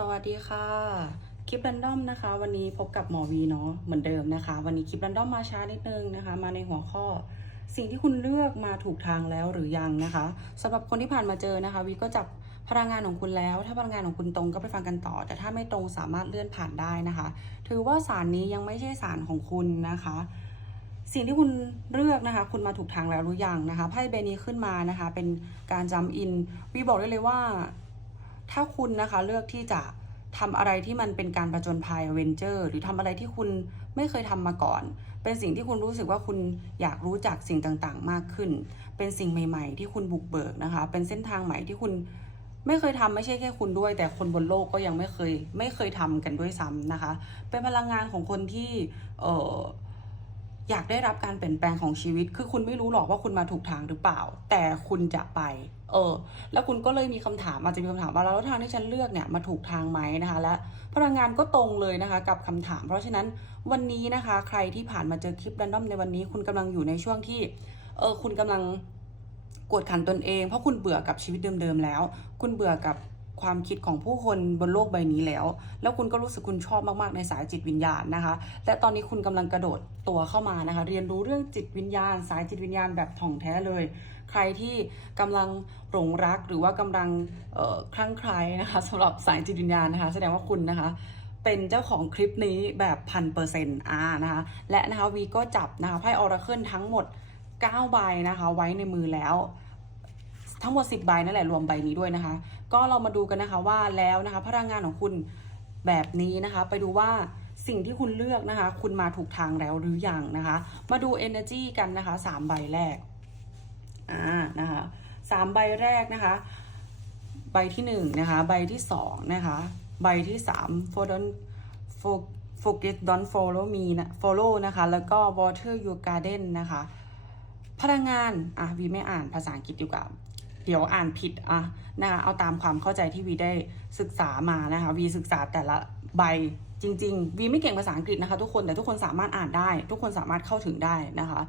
สวัสดีค่ะ คลิปรันดอมนะคะ วันนี้พบกับหมอวีเนาะเหมือนเดิมนะคะ วันนี้คลิปรันดอมมาช้านิดนึงนะคะ มาในหัวข้อ สิ่งที่คุณเลือกมาถูกทางแล้วหรือยังนะคะสำหรับคนที่ผ่านมาเจอนะคะ วีก็จับพลังงานของคุณแล้ว ถ้าพลังงานของคุณตรงก็ไปฟังกันต่อ แต่ถ้าไม่ตรงสามารถเลื่อนผ่านได้นะคะ ถือว่าสารนี้ยังไม่ใช่สารของคุณนะคะ สิ่งที่คุณเลือกนะคะ คุณมาถูกทางแล้วหรือยังนะคะไพ่ใบนี้ขึ้นมานะคะ เป็นการจำอินวีบอกได้เลยว่า ถ้าคุณนะคะเลือกที่จะทำอะไรที่มันเป็นการประจนภัยเวนเจอร์หรือทำอะไรที่คุณไม่เคยทำมาก่อน เป็นสิ่งที่คุณรู้สึกว่าคุณอยากรู้จักสิ่งต่างๆ มากขึ้น เป็นสิ่งใหม่ ๆ ที่คุณบุกเบิกนะคะ เป็นเส้นทางใหม่ที่คุณไม่เคยทำไม่ใช่แค่คุณด้วย แต่คนบนโลกก็ยังไม่เคยไม่เคยทำกันด้วยซ้ำนะคะ เป็นพลังงานของคนที่เอ่อ อยากได้รับการเปลี่ยนแปลงของชีวิต คือคุณไม่รู้หรอกว่าคุณมาถูกทางหรือเปล่า แต่คุณจะไป เออ แล้วคุณก็เลยมีคำถามอาจจะมีคำถามว่าแล้วทางที่ฉันเลือกเนี่ยมาถูกทางไหมนะคะ และพลังงานก็ตรงเลยนะคะกับคำถาม เพราะฉะนั้นวันนี้นะคะ ใครที่ผ่านมาเจอคลิปแรนดอมในวันนี้ คุณกำลังอยู่ในช่วงที่ เออ คุณกำลังกดขันตนเอง เพราะคุณเบื่อกับชีวิตเดิมๆแล้ว คุณเบื่อกับ ความคิดของผู้คนบนโลกใบนี้แล้ว แล้วคุณก็รู้สึกคุณชอบมากๆในสายจิตวิญญาณนะคะ และตอนนี้คุณกำลังกระโดดตัวเข้ามานะคะ เรียนรู้เรื่องจิตวิญญาณ สายจิตวิญญาณแบบถ่องแท้เลย ใครที่กำลังหลงรักหรือว่ากำลังคลั่งไคล้นะคะสำหรับสายจิตวิญญาณนะคะ แสดงว่าคุณนะคะเป็นเจ้าของคลิปนี้แบบพันเปอร์เซ็นต์อ่านะคะและนะคะวีก็จับนะคะไพ่ออราเคิลทั้งหมด9ใบนะคะไว้ในมือแล้ว ทั้งหมด 10 ใบนั่นแหละรวมใบนี้ด้วยนะคะ ก็เรามาดูกันนะคะว่าแล้วนะคะ พลังงานของคุณแบบนี้นะคะ ไปดูว่าสิ่งที่คุณเลือกนะคะ คุณมาถูกทางแล้วหรือยังนะคะ มาดู energy กันนะคะ3ใบแรกอ่านะคะสามใบแรกนะคะ ใบที่หนึ่งนะคะ ใบที่สองนะคะ ใบที่สาม for don't for forget don't follow me นะ follow นะคะ แล้วก็ water your garden นะคะ พลังงาน อะวีไม่อ่านภาษาอังกฤษดีกว่า เดี๋ยวอ่านผิดอะนะคะเอาตามความเข้าใจที่วีได้ศึกษามานะคะวีศึกษาแต่ละใบจริง ๆ วีไม่เก่งภาษาอังกฤษนะคะ ทุกคนแต่ทุกคนสามารถอ่านได้ ทุกคนสามารถเข้าถึงได้นะคะ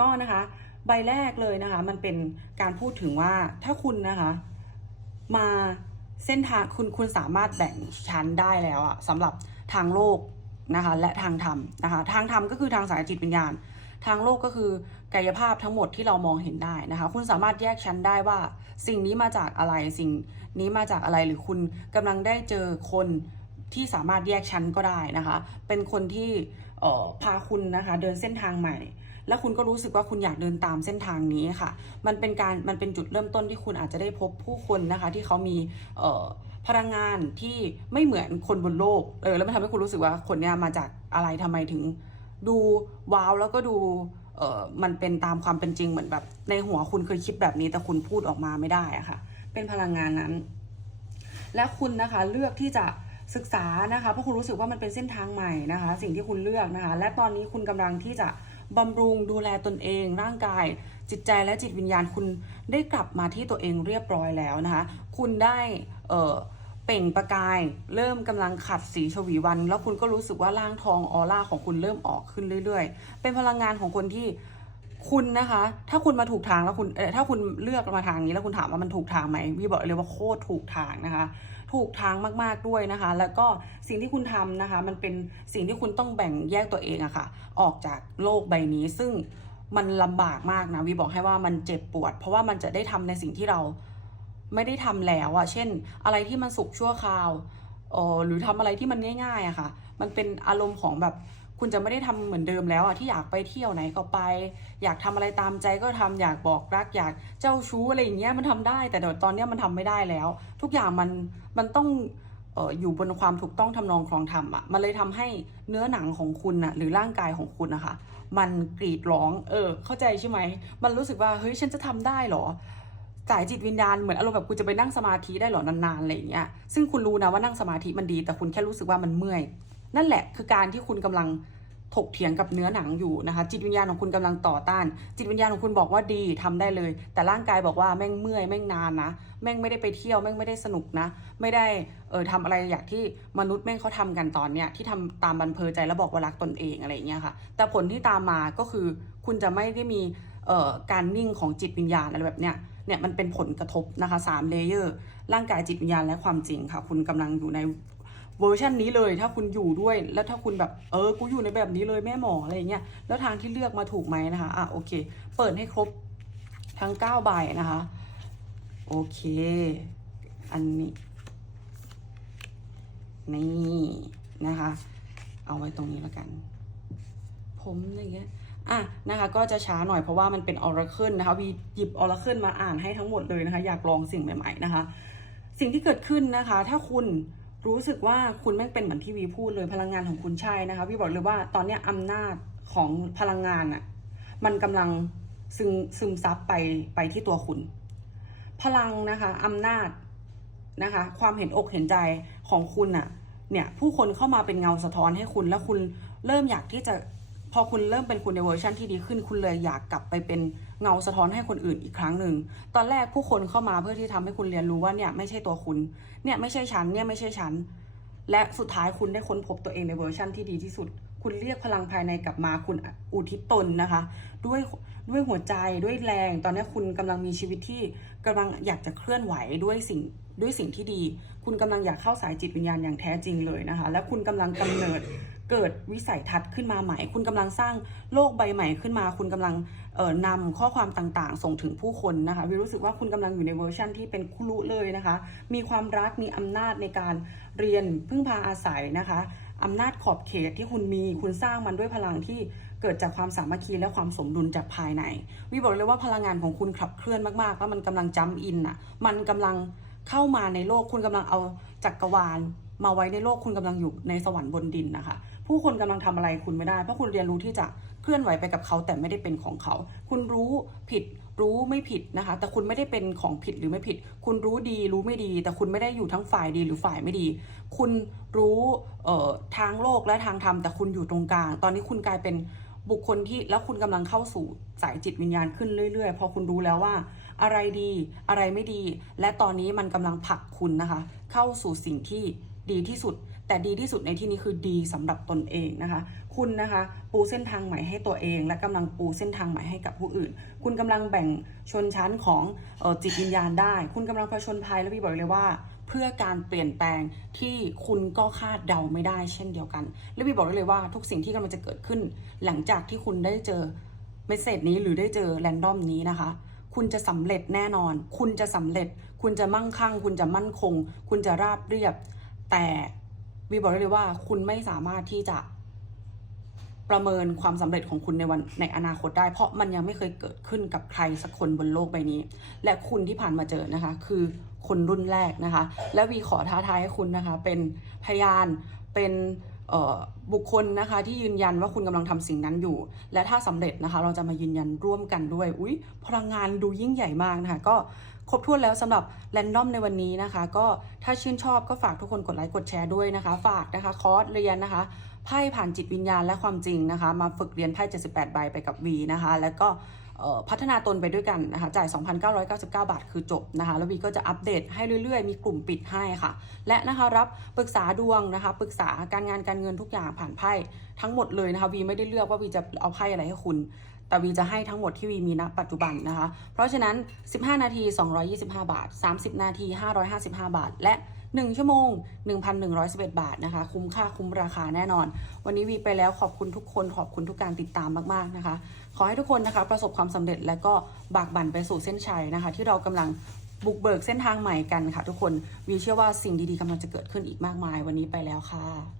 ก็นะคะใบแรกเลยนะคะ มันเป็นการพูดถึงว่าถ้าคุณนะคะ มาเส้นทางคุณคุณสามารถแบ่งชั้นได้แล้วอะสำหรับทางโลกนะคะ และทางธรรมนะคะ ทางธรรมก็คือทางสายจิตวิญญาณ ทางโลกก็คือกายภาพทั้งหมดที่เรามองเห็นได้นะคะ คุณสามารถแยกชั้นได้ว่า สิ่งนี้มาจากอะไรสิ่งนี้มาจากอะไรหรือคุณกำลังได้เจอคนที่สามารถแยกชั้นก็ได้นะคะ เป็นคนที่พาคุณนะคะเดินเส้นทางใหม่ แล้วคุณก็รู้สึกว่าคุณอยากเดินตามเส้นทางนี้ค่ะ มันเป็นการมันเป็นจุดเริ่มต้นที่คุณอาจจะได้พบผู้คนนะคะ ที่เขามีพลังงานที่ไม่เหมือนคนบนโลกเออแล้วมันทำให้คุณรู้สึกว่าคนเนี้ยมาจากอะไรทำไมถึง ดูว้าวแล้วก็ดูเออมันเป็นตามความเป็นจริงเหมือนแบบ ในหัวคุณเคยคิดแบบนี้แต่คุณพูดออกมาไม่ได้อะค่ะ เป็นพลังงานนั้น และคุณนะคะเลือกที่จะศึกษานะคะเพราะคุณรู้สึกว่ามันเป็นเส้นทางใหม่นะคะ สิ่งที่คุณเลือกนะคะ และตอนนี้คุณกำลังที่จะบำรุงดูแลตนเอง ร่างกาย จิตใจและจิตวิญญาณคุณได้กลับมาที่ตัวเองเรียบร้อยแล้วนะคะ คุณได้เออ เปล่งประกาย เริ่มกำลังขัดสีชวีวัน แล้วคุณก็รู้สึกว่าร่างทองออร่าของคุณเริ่มออกขึ้นเรื่อย ๆ เป็นพลังงานของคนที่คุณนะคะ ถ้าคุณมาถูกทางแล้วคุณเออถ้าคุณเลือกมาทางนี้แล้วคุณถามว่ามันถูกทางไหมพี่บอกเลยว่าโคตรถูกทางนะคะ ถูกทางมากๆด้วยนะคะ แล้วก็สิ่งที่คุณทำนะคะ มันเป็นสิ่งที่คุณต้องแบ่งแยกตัวเองอะค่ะ ออกจากโลกใบนี้ซึ่งมันลำบากมากนะวีบอกให้ว่ามันเจ็บปวด เพราะว่ามันจะได้ทำในสิ่งที่เรา ไม่ได้ทำแล้วอะเช่น อะไรที่มันสุกชั่วคราวออหรือทำอะไรที่มันง่ายๆอะค่ะ มันเป็นอารมณ์ของแบบคุณจะไม่ได้ทำเหมือนเดิมแล้วอะที่อยากไปเที่ยวไหนก็ไป อยากทำอะไรตามใจก็ทำอยากบอกรักอยากเจ้าชู้อะไรอย่างเงี้ยมันทำได้ แต่เดี๋ยวตอนเนี้ยมันทำไม่ได้แล้ว ทุกอย่างมันมันต้องอยู่บนความถูกต้องทำนองครองธรรมอะ มันเลยทำให้เนื้อหนังของคุณอะหรือร่างกายของคุณนะคะ มันกรีดร้อง เออ เข้าใจใช่ไหม มันรู้สึกว่า เฮ้ย ฉันจะทำได้เหรอ สายจิตวิญญาณเหมือนอารมณ์แบบคุณจะไปนั่งสมาธิได้เหรอนานๆอะไรอย่างเงี้ยซึ่งคุณรู้นะว่านั่งสมาธิมันดี แต่คุณแค่รู้สึกว่ามันเมื่อย นั่นแหละคือการที่คุณกำลังถกเถียงกับเนื้อหนังอยู่นะคะ จิตวิญญาณของคุณกำลังต่อต้าน จิตวิญญาณของคุณบอกว่าดีทำได้เลย แต่ร่างกายบอกว่าแม่งเมื่อยแม่งนานนะแม่งไม่ได้ไปเที่ยวแม่งไม่ได้สนุกนะ ไม่ได้เออทำอะไรอย่างที่มนุษย์แม่งเขาทำกันตอนเนี้ยที่ทำตามบันเพอใจแล้วบอกว่ารักตนเองอะไรเงี้ยค่ะ แต่ผลที่ตามมาก็คือ คุณจะไม่ได้มีเอ่อการนิ่งของจิตวิญญาณอะไรแบบเนี้ย เนี่ยมันเป็นผลกระทบนะคะสามเลเยอร์ร่างกายจิตวิญญาณและความจริงค่ะ คุณกำลังอยู่ในเวอร์ชันนี้เลย ถ้าคุณอยู่ด้วยแล้วถ้าคุณแบบเออกูอยู่ในแบบนี้เลยแม่หมออะไรเงี้ยแล้วทางที่เลือกมาถูกไหมนะคะอะโอเค เปิดให้ครบทั้ง9ใบนะคะโอเค อันนี้ นี่นะคะ เอาไว้ตรงนี้แล้วกัน ผมอะไรเงี้ย อะนะคะก็จะช้าหน่อยเพราะว่ามันเป็น Oracle นะคะวีหยิบ Oracle มาอ่านให้ทั้งหมดเลยนะคะ อยากลองสิ่งใหม่ๆนะคะ สิ่งที่เกิดขึ้นนะคะ ถ้าคุณรู้สึกว่าคุณแม่งเป็นเหมือนที่วีพูดเลยพลังงานของคุณใช่นะคะวีบอกเลยว่าตอนนี้อำนาจของพลังงานอะมันกำลังซึมซึมซับไปไปที่ตัวคุณ พลังนะคะอำนาจนะคะ ความเห็นอกเห็นใจของคุณอะเนี่ยผู้คนเข้ามาเป็นเงาสะท้อนให้คุณแล้วคุณเริ่มอยากที่จะ พอคุณเริ่มเป็นคุณในเวอร์ชันที่ดีขึ้น คุณเลยอยากกลับไปเป็นเงาสะท้อนให้คนอื่นอีกครั้งหนึ่ง ตอนแรกผู้คนเข้ามาเพื่อที่ทำให้คุณเรียนรู้ว่าเนี่ยไม่ใช่ตัวคุณ เนี่ยไม่ใช่ฉัน เนี่ยไม่ใช่ฉัน และสุดท้ายคุณได้ค้นพบตัวเองในเวอร์ชันที่ดีที่สุด คุณเรียกพลังภายในกลับมา คุณอุทิศตนนะคะ ด้วยด้วยหัวใจ ด้วยแรง ตอนนี้คุณกำลังมีชีวิตที่กำลังอยากจะเคลื่อนไหวด้วยสิ่งด้วยสิ่งที่ดี คุณกำลังอยากเข้าสายจิตวิญญาณอย่างแท้จริงเลยนะคะ และคุณกำลังกำเนิด เกิดวิสัยทัศน์ขึ้นมาใหม่ คุณกำลังสร้างโลกใบใหม่ขึ้นมา คุณกำลังนำข้อความต่างๆ ส่งถึงผู้คนนะคะวิวรู้สึกว่าคุณกำลังอยู่ในเวอร์ชั่นที่เป็นคุรุเลยนะคะ มีความรักมีอำนาจในการเรียนพึ่งพาอาศัยนะคะอำนาจขอบเขตที่คุณมีคุณสร้างมันด้วยพลังที่เกิดจากความสามัคคีและความสมดุลจากภายใน วิบอกเลยว่าพลังงานของคุณขับเคลื่อนมากๆแล้วมันกำลังจัมอินอะมันกำลังเข้ามาในโลกคุณกำลังเอาจักรวาล มาไว้ในโลกคุณกำลังอยู่ในสวรรค์บนดินนะคะ ผู้คนกำลังทำอะไรคุณไม่ได้ เพราะคุณเรียนรู้ที่จะเคลื่อนไหวไปกับเขาแต่ไม่ได้เป็นของเขา คุณรู้ผิดรู้ไม่ผิดนะคะ แต่คุณไม่ได้เป็นของผิดหรือไม่ผิด คุณรู้ดีรู้ไม่ดี แต่คุณไม่ได้อยู่ทั้งฝ่ายดีหรือฝ่ายไม่ดี คุณรู้ทางโลกและทางธรรมแต่คุณอยู่ตรงกลาง ตอนนี้คุณกลายเป็นบุคคลที่แล้วคุณกำลังเข้าสู่สายจิตวิญญาณขึ้นเรื่อยๆ พอคุณรู้แล้วว่า อะไรดีอะไรไม่ดี และตอนนี้มันกำลังผลักคุณนะคะ เข้าสู่สิ่งที่ ดีที่สุด แต่ดีที่สุดในที่นี้คือดีสำหรับตนเองนะคะ คุณนะคะปูเส้นทางใหม่ให้ตัวเอง และกำลังปูเส้นทางใหม่ให้กับผู้อื่น คุณกำลังแบ่งชนชั้นของออจิตวิญญาณได้ คุณกำลังผชนภัยและพี่บอกเลยว่าเพื่อการเปลี่ยนแปลงที่คุณก็คาดเดาไม่ได้เช่นเดียวกัน และพี่บอกได้เลยว่าทุกสิ่งที่กำลังจะเกิดขึ้น หลังจากที่คุณได้เจอเมสเซจนี้หรือได้เจอแรนดอมนี้นะคะ คุณจะสำเร็จแน่นอน คุณจะสำเร็จ คุณจะมั่งคั่ง คุณจะมั่นคง คุณจะราบเรียบ แต่วีบอกได้เลยว่าคุณไม่สามารถที่จะประเมินความสำเร็จของคุณในวันในอนาคตได้ เพราะมันยังไม่เคยเกิดขึ้นกับใครสักคนบนโลกใบนี้ และคุณที่ผ่านมาเจอนะคะ คือคนรุ่นแรกนะคะ และวีขอท้าทายให้คุณนะคะ เป็นพยานเป็นเอ่อบุคคลนะคะที่ยืนยันว่าคุณกำลังทำสิ่งนั้นอยู่ และถ้าสำเร็จนะคะ เราจะมายืนยันร่วมกันด้วย อุ๊ยพลังงานดูยิ่งใหญ่มากนะคะ ก็ ครบถ้วนแล้วสำหรับแรนดอมในวันนี้นะคะ ก็ถ้าชื่นชอบก็ฝากทุกคนกดไลค์กดแชร์ด้วยนะคะ ฝากนะคะคอร์สเรียนนะคะไพ่ผ่านจิตวิญญาณและความจริงนะคะ มาฝึกเรียนไพ่78ใบไปกับวีนะคะ แล้วก็พัฒนาตนไปด้วยกันนะคะ จ่าย 2,999 บาทคือจบนะคะ แล้ววีก็จะอัปเดตให้เรื่อยๆ มีกลุ่มปิดให้ค่ะ และนะคะรับปรึกษาดวงนะคะ ปรึกษาการงานการเงินทุกอย่างผ่านไพ่ทั้งหมดเลยนะคะ วีไม่ได้เลือกว่าวีจะเอาไพ่อะไรให้คุณ แต่วีจะให้ทั้งหมดที่วีมีณปัจจุบันนะคะ เพราะฉะนั้น 15 นาที 225 บาท 30 นาที 555 บาท และ 1 ชั่วโมง 1,111 บาทนะคะ คุ้มค่าคุ้มราคาแน่นอน วันนี้วีไปแล้วขอบคุณทุกคนขอบคุณทุกการติดตามมาก ๆ นะคะ ขอให้ทุกคนนะคะประสบความสำเร็จและก็บากบั่นไปสู่เส้นชัยนะคะ ที่เรากำลังบุกเบิกเส้นทางใหม่กันค่ะ ทุกคนวีเชื่อว่าสิ่งดีๆกำลังจะเกิดขึ้นอีกมากมาย วันนี้ไปแล้วค่ะ